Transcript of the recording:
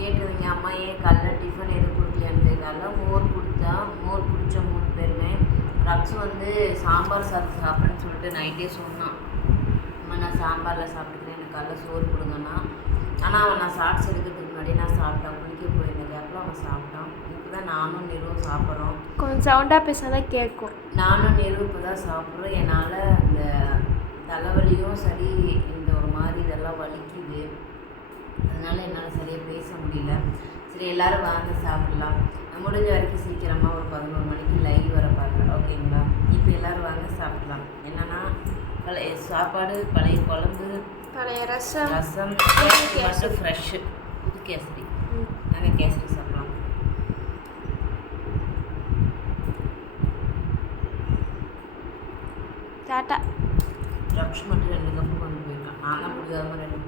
கேட்குறீங்க அம்மா ஏன் காலைல டிஃபன் எதுவும் கொடுக்கலையான்னு. காலைல மோர் கொடுத்தா, மோர் குடித்த 3 பேருமே. ரக்ஸு வந்து சாம்பார் சாதம் சாப்பிட்றேன்னு சொல்லிட்டு நைட்டே சொன்னான். அம்மா நான் சாம்பாரில் சாப்பிட்டுக்கிறேன், எனக்கு காலைல சோறு கொடுங்கண்ணா. ஆனால் அவன் நான் ஷார்ட்ஸ் எடுக்கிறதுக்கு முன்னாடி நான் சாப்பிட்டான். குளிக்க போயிருந்த கேப்பில் அவன் சாப்பிட்டான். இப்போ தான் நானும் நிறுவும் சாப்பிட்றோம். கொஞ்சம் சவுண்டாக பேசினா கேட்கும். நானும் நிறுவு இப்போ தான் சாப்பிட்றோம். என்னால் இந்த தலைவலியும் சரி, இந்த ஒரு மாதிரி இதெல்லாம் வலிக்குது. அதனால் என்னால் சரியாக பேச முடியல. சரி எல்லோரும் வாங்க சாப்பிட்லாம். முடிஞ்ச வரைக்கும் சீக்கிரமாக ஒரு 11 மணிக்கு லைவ் வர பார்க்குறேன். ஓகேங்களா? இப்போ எல்லோரும் வாங்க சாப்பிட்லாம். என்னென்னா பழைய சாப்பாடு, பழைய குழம்பு, பழைய ரசம், மட்டும் ஃப்ரெஷ்ஷு, புது கேசரி. நாங்கள் கேசரி சாப்பிட்லாம். டாட்டா. ரக்ஷ் மட்டும் 2 கப்பு கொண்டு போயிருக்கான். நான் தான் முடியாத 2